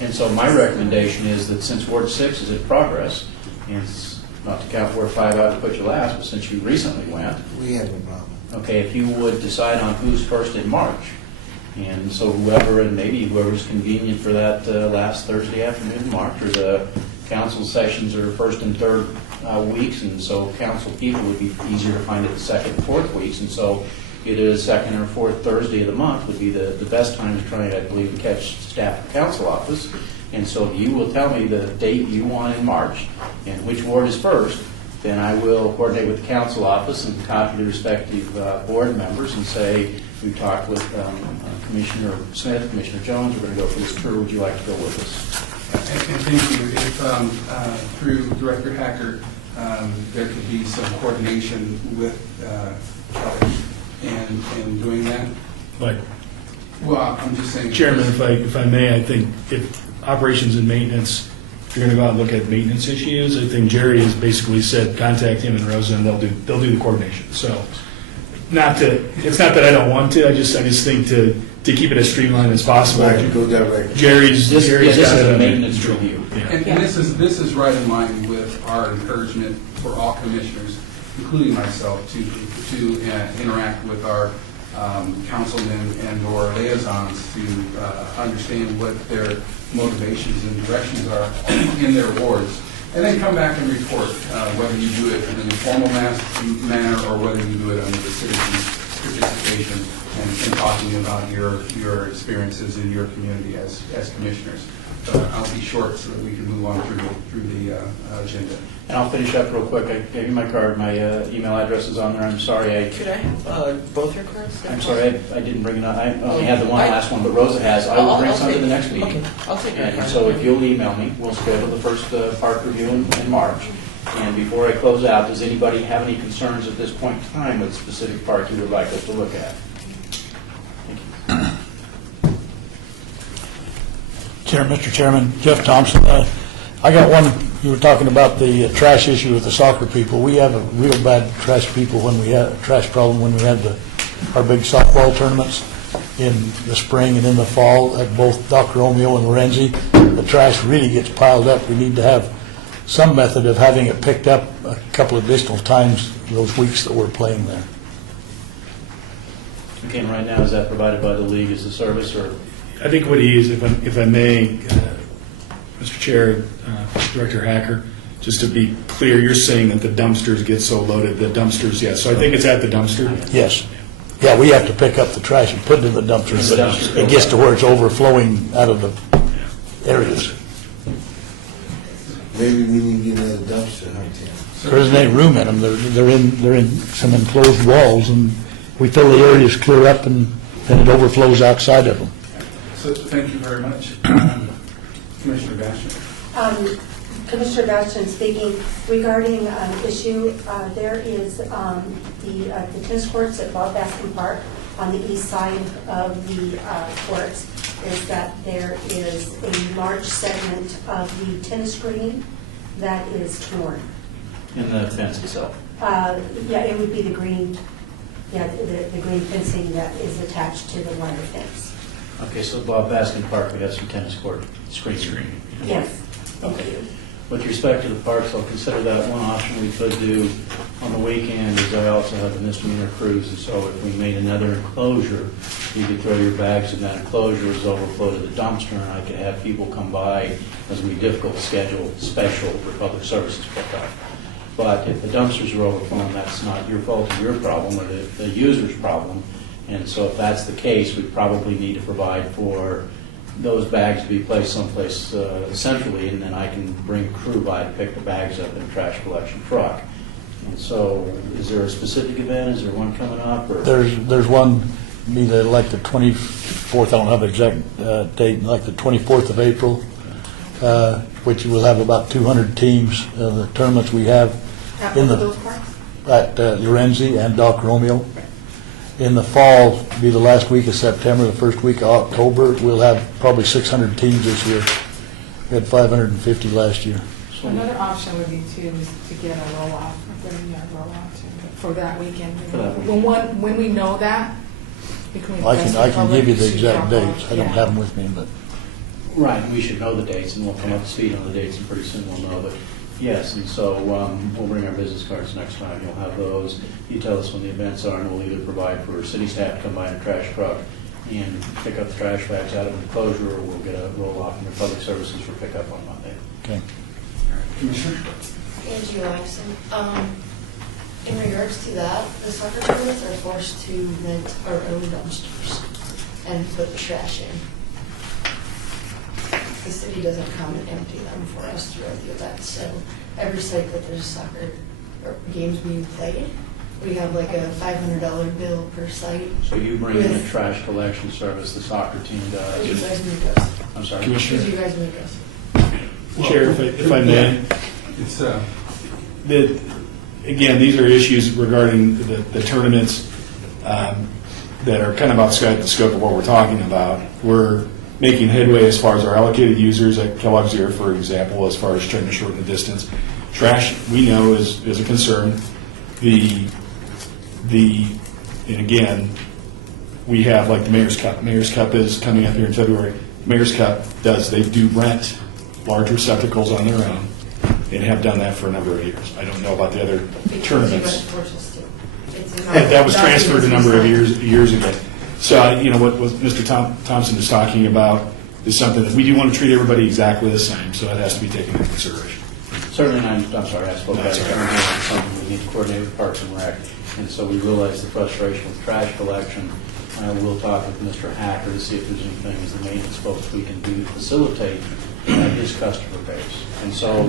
And so my recommendation is that since Ward 6 is in progress, and it's not to count Ward 5 out to put you last, but since you recently went, We have no problem. okay, if you would decide on who's first in March, and so whoever, and maybe whoever's convenient for that last Thursday afternoon in March, or the council sessions are first and third weeks, and so council people would be easier to find at the second and fourth weeks, and so either the second or fourth Thursday of the month would be the best time to try, I believe, to catch staff at the council office. And so if you will tell me the date you want in March and which ward is first, then I will coordinate with the council office and copy the respective board members and say, we talked with Commissioner Smith, Commissioner Jones, we're going to go for this tour, would you like to go with us? And thank you. If through Director Hacker, there could be some coordination with Kelly in doing that. But Well, I'm just saying. Chairman, if I may, I think if operations and maintenance, if you're going to go out and look at maintenance issues, I think Jerry has basically said contact him and Rosa, and they'll do the coordination. So, it's not that I don't want to. I just think to keep it as streamlined as possible. Why don't you go direct? Jerry's This got is it a under maintenance control. review. Yeah. And this is right in line with our encouragement for all commissioners, including myself, to interact with our councilmen and/or liaisons to understand what their motivations and directions are in their wards, and then come back and report whether you do it in an informal manner or whether you do it under the citizens' participation and talking about your experiences in your community as commissioners. I'll be short so that we can move on through the agenda. And I'll finish up real quick. I gave you my card. My email address is on there. I'm sorry. Could I have both your cards? I'm sorry, I didn't bring it up. I only had the last one, but Rosa has. I will bring some to the next meeting. Okay, I'll take your And card. so if you'll email me, we'll schedule the first park review in March. And before I close out, does anybody have any concerns at this point in time with a specific park you would like us to look at? Mr. Chairman, Jeff Thompson. I got one, you were talking about the trash issue with the soccer people. We have a real bad trash problem when we have our big softball tournaments in the spring and in the fall at both Dr. Romeo and Lorenzi. The trash really gets piled up. We need to have some method of having it picked up a couple additional times those weeks that we're playing there. Okay, and right now, is that provided by the league as a service, or? I think what he is, if I may, Mr. Chair, Director Hacker, just to be clear, you're saying that the dumpsters get so loaded, the dumpsters, yes. So I think it's at the dumpster? Yes. Yeah, we have to pick up the trash and put it in the dumpster. The dumpster. It gets to where it's overflowing out of the areas. Maybe we need to get another dumpster, huh, Tim? There isn't any room in them. They're in some enclosed walls, and we fill the areas clear up, and then it overflows outside of them. So thank you very much. Commissioner Bastian. Commissioner Bastian speaking. Regarding issue, there is the tennis courts at Bob Baskin Park on the east side of the courts, is that there is a large segment of the tennis green that is torn. In the fence itself? Yeah, it would be the green, the green fencing that is attached to the wire fence. Okay, so Bob Baskin Park, we have some tennis court screening. Yes, thank Okay. you. With respect to the parks, I'll consider that one option we could do on the weekend, is I also have the misdemeanor cruise, and so if we made another enclosure, you could throw your bags in that enclosure, as overflow to the dumpster, and I could have people come by, as we difficult to schedule special for public services pickup. But if the dumpsters are overflowing, that's not your fault or your problem, or the user's problem. And so if that's the case, we probably need to provide for those bags to be placed someplace centrally, and then I can bring a crew by to pick the bags up in a trash collection truck. And so, is there a specific event? Is there one coming up? Or? There's one, be the, like the 24th, I don't have the exact date, like the 24th of April, which will have about 200 teams. The tournaments we have At in both of the, those parks? at Lorenzi and Doc Romeo. In the fall, be the last week of September, the first week of October, we'll have probably 600 teams this year. We had 550 last year. Another option would be too, is to get a roll-off, a 30-yard roll-off too, for that weekend. For that weekend. When we know that, we can I request can the public give you the to exact drop off. dates. I don't Yeah. have them with me, but Right, and we should know the dates, and we'll come up to speed on the dates, and pretty soon we'll know. But yes, and so we'll bring our business cards next time. You'll have those. You tell us when the events are, and we'll either provide for city staff to come by in a trash truck and pick up the trash bags out of an enclosure, or we'll get a roll-off from the public services for pickup on Monday. okay. Commissioner? Angie Robinson. In regards to that, the soccer tournaments are forced to rent our own dumpsters and put the trash in. The city doesn't come and empty them for us throughout the event. So every site that there's soccer or games being played, we have like a $500 bill per site. So you bring in a With- trash collection service, the soccer team You does. guys make us. I'm sorry. Commissioner? You guys make us. Chair, if I may. It's, Again, these are issues regarding the tournaments that are kind of outside the scope of what we're talking about. We're making headway as far as our allocated users at Kellogg's Ear, for example, as far as trying to shorten the distance. Trash, we know, is a concern. And again, we have like the Mayor's Cup. Mayor's Cup is coming up here in February. Mayor's Cup they do rent large receptacles on their own and have done that for a number of years. I don't know about the other tournaments. That was transferred a number of years ago. So, what Mr. Thompson is talking about is something that we do want to treat everybody exactly the same, so it has to be taken into consideration. Certainly, I'm sorry, I spoke out That's of all right. turn. It's something we need to coordinate with Parks and Rec. And so we realize the frustration with trash collection. We'll talk with Mr. Hacker to see if there's anything as the maintenance folks we can do to facilitate his customer base. And so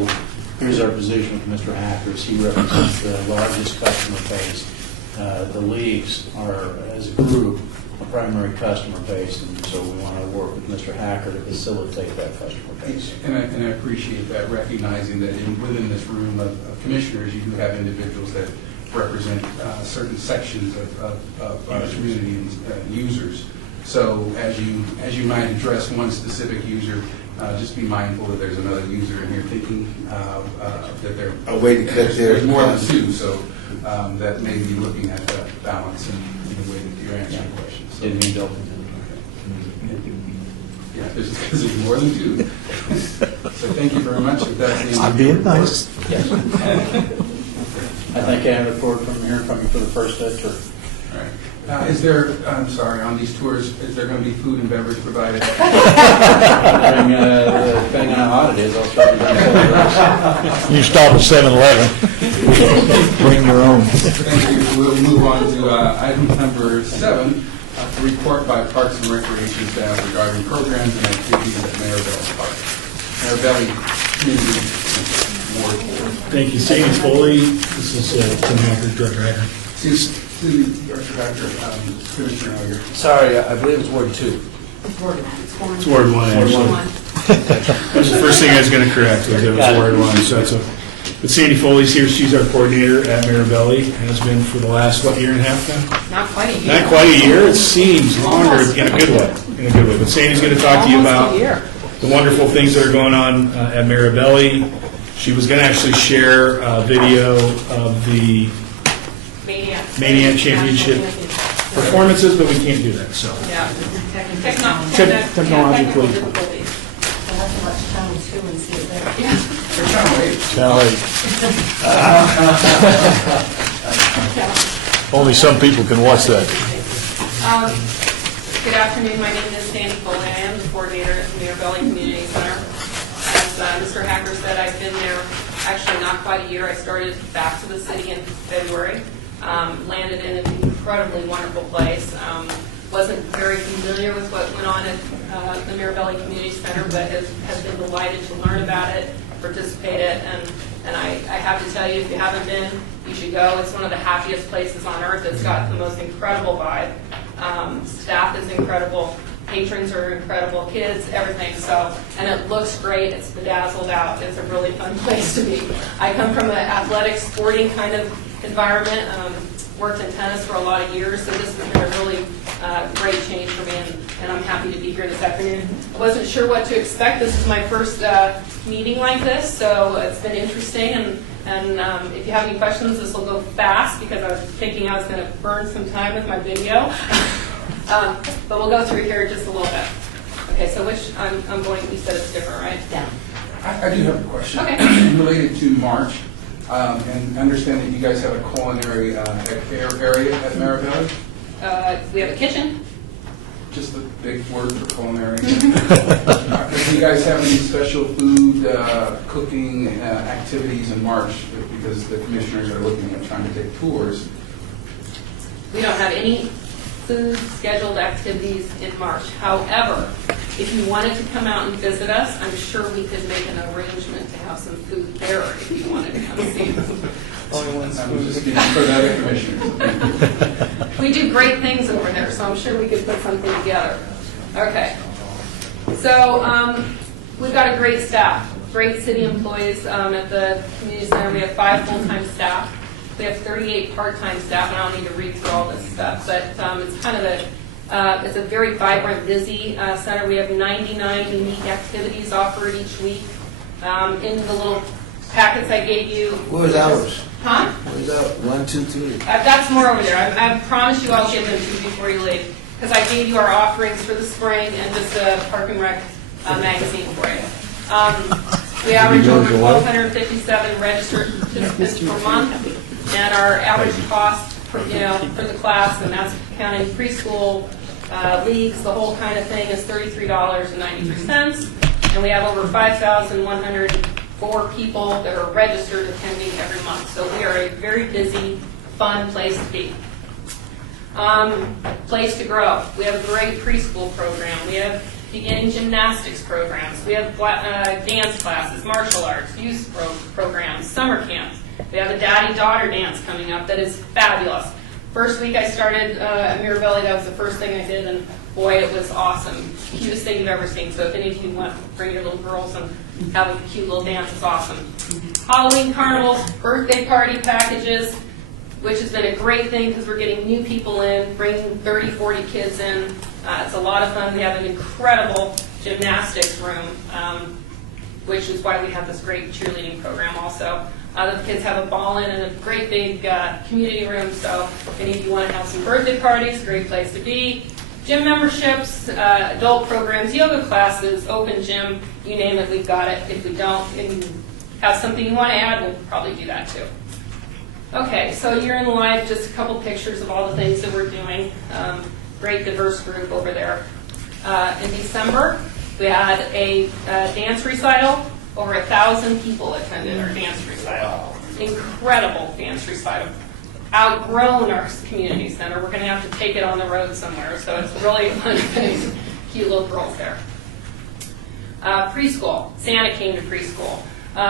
here's our position with Mr. Hacker, as he represents the largest customer base. The leagues are, as a group, a primary customer base, and so we want to work with Mr. Hacker to facilitate that customer base. And I appreciate that, recognizing that within this room of commissioners, you do have individuals that represent certain sections of our community and users. So as you might address one specific user, just be mindful that there's another user in here thinking that they're... A way to cut There's more than two, so that may be looking at the balance in the way that you're answering questions. So- Didn't mean to. Yeah, there's more than two. So thank you very much. If that's the end I'm of your being report. nice. I think I look forward to hearing from you for the first tour. All right. Is there, I'm sorry, on these tours, is there going to be food and beverage provided? Depending on how hot it is, I'll start to bring forward. You stop at 7-Eleven. Bring your own. Thank you. We'll move on to item number 7, report by Parks and Recreation staff regarding programs and activities at Maribel Park. Maribel Community Ward. Thank you. Sadie Foley. This is Tim Hacker, Director Hacker. Director Hacker, Commissioner Hager. Sorry, I believe it's Ward 2. It's Ward 1, actually. That's the first thing I was going to correct, was it was Ward 1. So that's but Sandy Foley's here. She's our coordinator at Maribelli, has been for the last, year and a half now? Not quite a year. Not quite a year. It seems longer in a good way. But Sandy's going to talk to you about Almost a year. the wonderful things that are going on at Maribelli. She was going to actually share a video of the Maniac Championship performances, but we can't do that, so. Yeah. Technologically. difficulties. I'll have to watch Channel 2 and see it there. They're trying to wait. Channel 8. Only some people can watch that. Good afternoon, my name is Sandy Foley. I am the coordinator at the Mirror Valley Community Center. As Mr. Hacker said, I've been there actually not quite a year. I started back to the city in February, landed in an incredibly wonderful place. Wasn't very familiar with what went on at the Mirror Valley Community Center, but has been delighted to learn about it, participate in it, and I have to tell you, if you haven't been, you should go. It's one of the happiest places on earth. It's got the most incredible vibe. Staff is incredible, patrons are incredible, kids, everything. So, and it looks great. It's bedazzled out. It's a really fun place to be. I come from an athletic, sporting kind of environment. Worked in tennis for a lot of years, so this has been a really great change for me, and I'm happy to be here this afternoon. I wasn't sure what to expect. This is my first meeting like this, so it's been interesting. And if you have any questions, this will go fast because I was thinking I was going to burn some time with my video. But we'll go through here just a little bit. Okay, so which I'm going. You said it's different, right? Down. I do have a question. Okay. Related to March, and understand that you guys have a culinary area at Maribel. We have a kitchen. Just a big word for culinary. Do you guys have any special food cooking activities in March? Because the commissioners are looking at trying to take tours. We don't have any food scheduled activities in March. However, if you wanted to come out and visit us, I'm sure we could make an arrangement to have some food there if you wanted to come see us. I was just speaking for the other commissioners. We do great things over there, so I'm sure we could put something together. Okay. So we've got a great staff, great city employees at the community center. We have 5 full-time staff. We have 38 part-time staff, and I don't need to read through all this stuff, but it's kind of it's a very vibrant, busy center. We have 99 unique activities offered each week. In the little packets I gave you. Where's ours? Huh? Where's ours? 1, 2, 3. That's more over there. I promise you I'll give them to you before you leave, because I gave you our offerings for the spring and just a Park and Rec magazine for you. We average over 1,257 registered participants per month, and our average cost for the class, and that's counting preschool, leagues, the whole kind of thing, is $33.93. And we have over 5,104 people that are registered attending every month. So we are a very busy, fun place to be. Place to grow. We have a great preschool program. We have beginning gymnastics programs. We have dance classes, martial arts, youth programs, summer camps. We have a daddy-daughter dance coming up that is fabulous. First week I started at Mirror Valley, that was the first thing I did, and boy, it was awesome. Cutest thing you've ever seen. So if any of you want to bring your little girls and have a cute little dance, it's awesome. Halloween carnivals, birthday party packages, which has been a great thing because we're getting new people in, bringing 30, 40 kids in. It's a lot of fun. We have an incredible gymnastics room, which is why we have this great cheerleading program also. The kids have a ball in and a great big community room, so if any of you want to have some birthday parties, great place to be. Gym memberships, adult programs, yoga classes, open gym, you name it, we've got it. If we don't, and you have something you want to add, we'll probably do that too. Okay, so you're in live, just a couple pictures of all the things that we're doing. Great diverse group over there. In December, we had a dance recital. Over 1,000 people attended our dance recital. Incredible dance recital. Outgrown our community center. We're going to have to take it on the road somewhere, so it's really fun thing. Cute little girls there. Preschool. Santa came to preschool.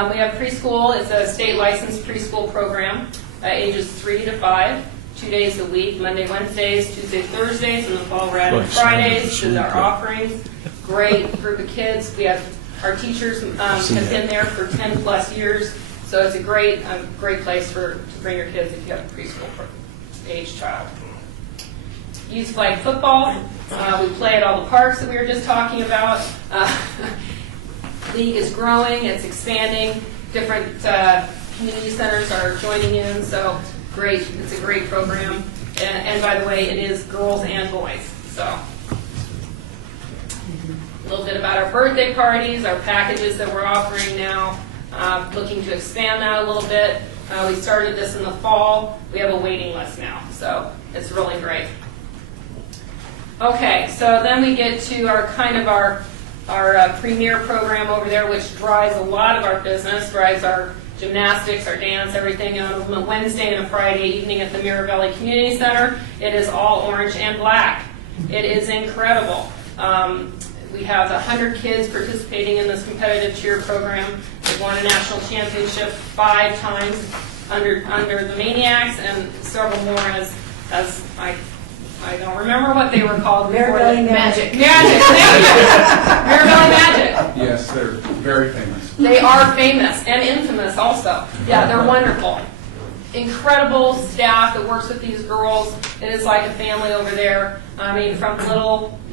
We have preschool. It's a state licensed preschool program, ages 3 to 5, 2 days a week, Monday, Wednesdays, Tuesdays, Thursdays, and the fall we're adding Fridays. This is our offerings. Great group of kids. We have our teachers have been there for 10 plus years, so it's a great place to bring your kids if you have a preschool age child. Youth flag football. We play at all the parks that we were just talking about. League is growing, it's expanding. Different community centers are joining in, so great. It's a great program. And by the way, it is girls and boys, so. A little bit about our birthday parties, our packages that we're offering now, looking to expand that a little bit. We started this in the fall. We have a waiting list now, so it's really great. Okay, so then we get to our premier program over there, which drives a lot of our business, drives our gymnastics, our dance, everything on a Wednesday and a Friday evening at the Mirror Valley Community Center. It is all orange and black. It is incredible. We have 100 kids participating in this competitive cheer program. They've won a national championship 5 times under the Maniacs, and several more as I don't remember what they were called. Mirror Valley Magic. Magic, thank you. Mirror Valley Magic. Yes, they're very famous. They are famous and infamous also. Yeah, they're wonderful. Incredible staff that works with these girls. It is like a family over there. I mean, from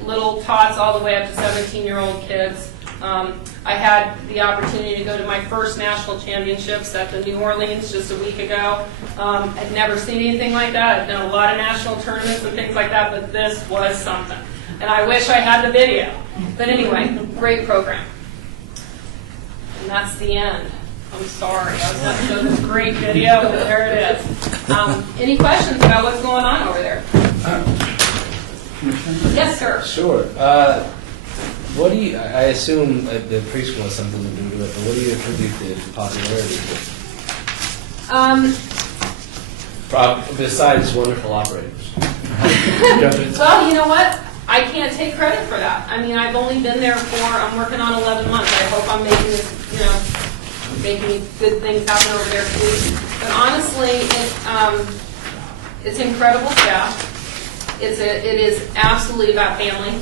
little tots all the way up to 17-year-old kids. I had the opportunity to go to my first national championships at the New Orleans just a week ago. I'd never seen anything like that. I've done a lot of national tournaments and things like that, but this was something. And I wish I had the video. But anyway, great program. And that's the end. I'm sorry. I was going to show this great video, but there it is. Any questions about what's going on over there? Yes, sir. Sure. What do you? I assume the preschool has something to do with it, but what do you attribute the popularity to? Besides wonderful operators. Well, you know what? I can't take credit for that. I mean, I've only been there I'm working on 11 months. I hope I'm making good things happen over there too. But honestly, it's incredible staff. It is absolutely about family.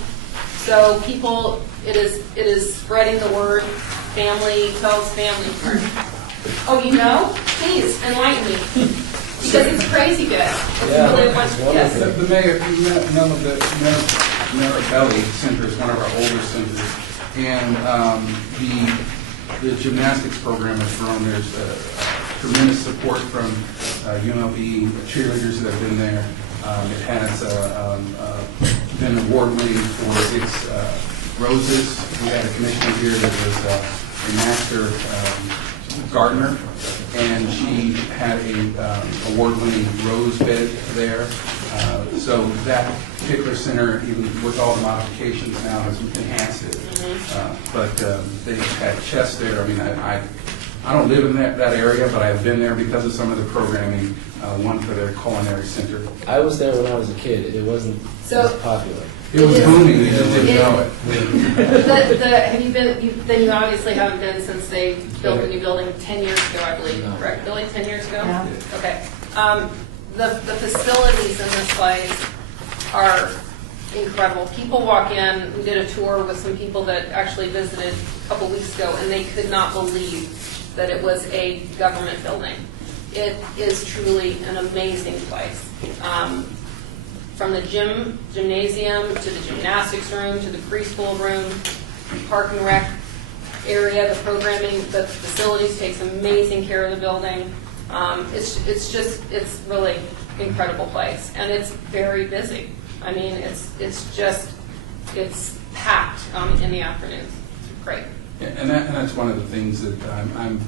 So people, it is spreading the word. Family tells family. Oh, you know? Please enlighten me, because it's crazy good. Yeah, Really it's wonderful. yes. The Mirabelli Center is one of our older centers, and the gymnastics program has grown. There's tremendous support from UNLV cheerleaders that have been there. It has been award-winning for its roses. We had a commissioner here that was a master gardener, and she had a award-winning rose bed there. So that particular center, even with all the modifications now, has enhanced it. But they had chess there. I mean, I don't live in that area, but I've been there because of some of the programming, one for their culinary center. I was there when I was a kid. It wasn't as popular. It was booming, you just didn't know it. Have you been? Then you obviously haven't been since they built the new building 10 years ago, I believe. No. Correct, Billy? 10 years ago. Yeah. Okay. The facilities in this place are incredible. People walk in. We did a tour with some people that actually visited a couple weeks ago, and they could not believe that it was a government building. It is truly an amazing place. From the gymnasium to the gymnastics room to the preschool room, park and rec area, the programming, the facilities takes amazing care of the building. It's really incredible place, and it's very busy. I mean, it's packed in the afternoons. It's great. Yeah, and that's one of the things that I'm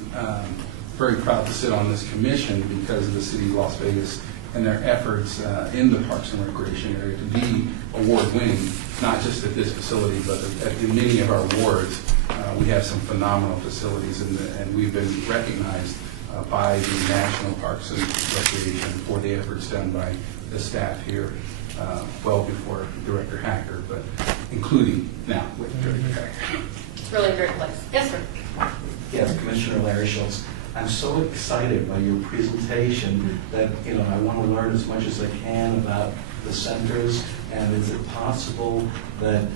very proud to sit on this commission because of the city of Las Vegas and their efforts in the Parks and Recreation area to be award-winning, not just at this facility, but at many of our awards. We have some phenomenal facilities, and we've been recognized by the National Parks and Recreation for the efforts done by the staff here, well before Director Hacker, but including now with Director Hacker. It's really a great place. Yes, sir. Yes, Commissioner Larry Schultz. I'm so excited by your presentation that, I want to learn as much as I can about the centers, and is it possible that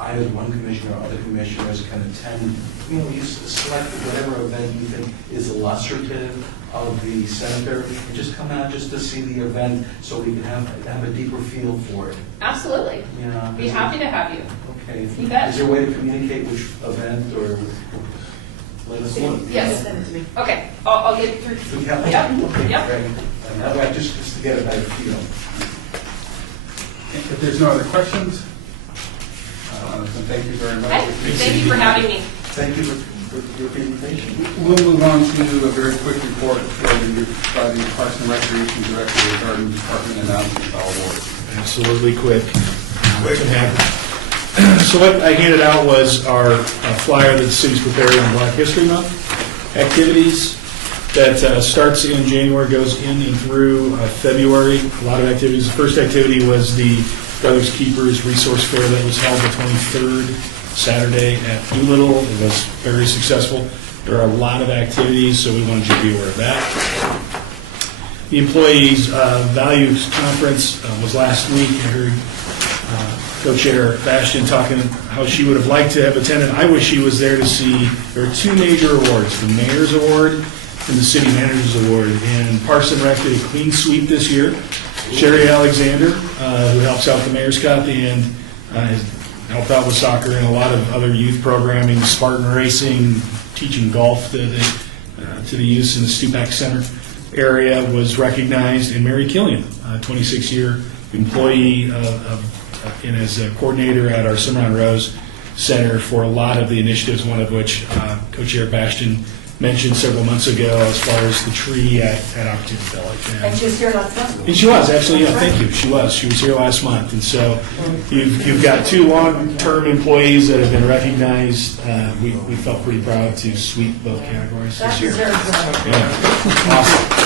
either one commissioner or other commissioners can attend, you select whatever event you think is illustrative of the center, and just come out just to see the event so we can have a deeper feel for it. Absolutely. Yeah. Be happy to have you. Okay. You bet. Is there a way to communicate which event or? let us know. Yes. Send it to me. Okay, I'll get it through. So you have- Yep, Okay, yep. great. And now that just to get a better feel. If there's no other questions, then thank you very much. Okay, thank you for having me. Thank you for your presentation. We'll move on to a very quick report by the Parks and Recreation Director regarding department announcements by award. Absolutely quick. Quick and happy. So what I handed out was our flyer that the city's prepared on Black History Month activities that starts in January, goes in and through February. A lot of activities. The first activity was the Brothers Keepers Resource Fair that was held the 23rd, Saturday at Doolittle. It was very successful. There are a lot of activities, so we wanted you to be aware of that. The Employees Values Conference was last week. I heard Co-Chair Bastian talking how she would have liked to have attended. I wish she was there to see, there are two major awards, the Mayor's Award and the City Manager's Award. And Parks and Rec did a clean sweep this year. Sherry Alexander, who helps out the Mayor's Cup and has helped out with soccer and a lot of other youth programming, Spartan Racing, teaching golf to the youth in the Stupak Center area, was recognized. And Mary Killian, 26-year employee and as a coordinator at our Cimarron Rose Center for a lot of the initiatives, one of which Co-Chair Bastian mentioned several months ago as far as the tree at Opportunity Village. And she was here last month. And she was, actually, yeah, thank you. She was here last month. And so you've got two long-term employees that have been recognized. We felt pretty proud to sweep both categories That this year. deserves it. Yeah, awesome.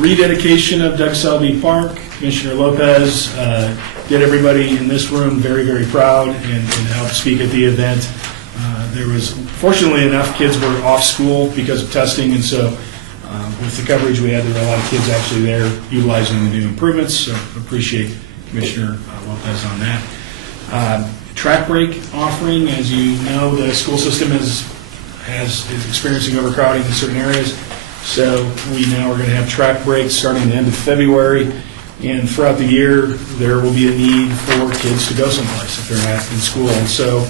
Rededication of Doug Selby Park. Commissioner Lopez did everybody in this room very, very proud and helped speak at the event. There was, fortunately enough, kids were off school because of testing, and so with the coverage we had, there were a lot of kids actually there utilizing the new improvements, so appreciate Commissioner Lopez on that. Track break offering, as you know, the school system is experiencing overcrowding in certain areas, so we now are going to have track breaks starting the end of February, and throughout the year, there will be a need for kids to go someplace if they're not in school, and so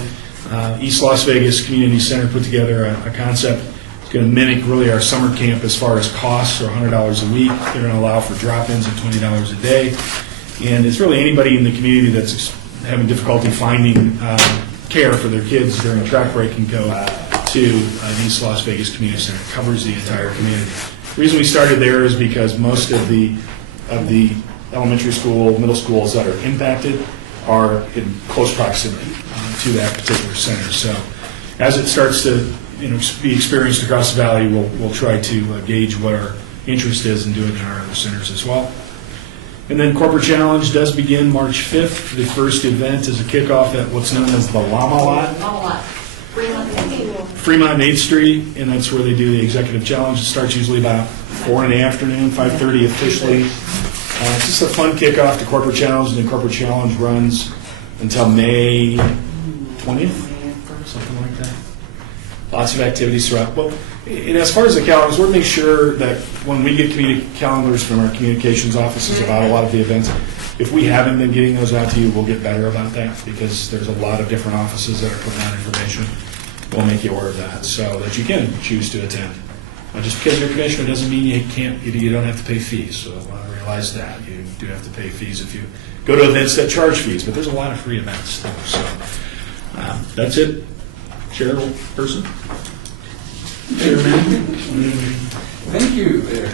East Las Vegas Community Center put together a concept. It's going to mimic really our summer camp as far as costs, or $100 a week. They're going to allow for drop-ins at $20 a day. And it's really anybody in the community that's having difficulty finding care for their kids during track break can go to the East Las Vegas Community Center. It covers the entire community. The reason we started there is because most of the elementary school, middle schools that are impacted are in close proximity to that particular center. So as it starts to be experienced across the valley, we'll try to gauge what our interest is in doing in our other centers as well. And then Corporate Challenge does begin March 5th. The first event is a kickoff at what's known as the Llama Lot. Fremont and 8th Street, and that's where they do the Executive Challenge. It starts usually about 4 in the afternoon, 5:30 officially. It's just a fun kickoff to Corporate Challenge, and the Corporate Challenge runs until May 20th, something like that. Lots of activities throughout. Well, and as far as the calendars, we'll make sure that when we get calendars from our communications offices about a lot of the events, if we haven't been getting those out to you, we'll get better about that, because there's a lot of different offices that are putting out information. We'll make you aware of that so that you can choose to attend. Just because you're a commissioner doesn't mean you don't have to pay fees. So realize that you do have to pay fees if you go to events that charge fees, but there's a lot of free events too. So that's it, Chairperson. Chairman. Thank you there.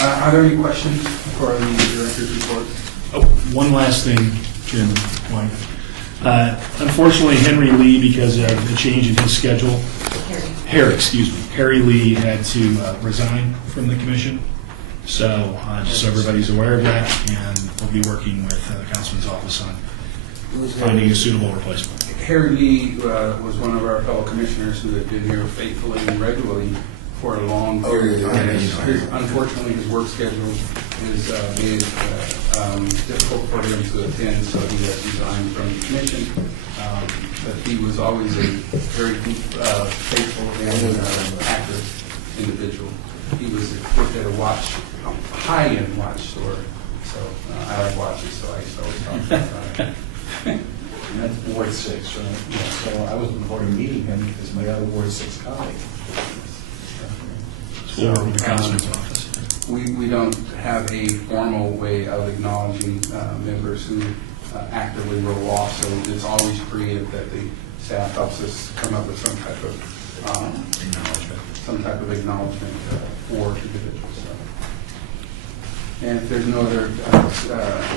Are there any questions for the director's report? Oh, one last thing, Jim. Unfortunately, Henry Lee, because of the change in his schedule, Harry Lee had to resign from the commission. So just so everybody's aware of that, and we'll be working with the councilman's office on finding a suitable replacement. Harry Lee was one of our fellow commissioners who had been here faithfully and regularly for a long period of time. Unfortunately, his work schedule has made it difficult for him to attend, so he had resigned from the commission. But he was always a very faithful and active individual. He worked at a high-end watch store, so I like watches, so I used to always talk about it. And that's Ward 6, right? Yeah, so I was looking forward to meeting him as my other Ward 6 colleague. Or the councilman's office. We don't have a formal way of acknowledging members who actively roll off, so it's always creative that the staff helps us come up with some type of acknowledgement for individuals. So. And if there's no other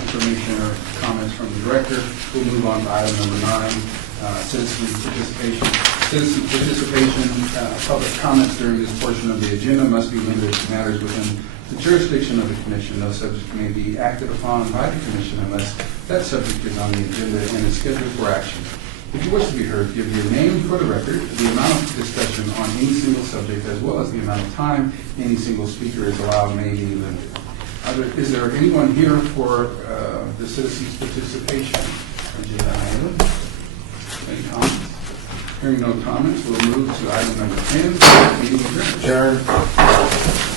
information or comments from the director, we'll move on to item number 9, citizen participation. Citizen participation, public comments during this portion of the agenda must be limited to matters within the jurisdiction of the commission. No subject may be acted upon by the commission unless that subject is on the agenda and is scheduled for action. If you wish to be heard, give your name for the record, the amount of discussion on any single subject, as well as the amount of time any single speaker is allowed may be limited. Is there anyone here for the citizens' participation? Agenda item? Any comments? Hearing no comments, we'll move to item number 10, meeting adjourned. Adjourn.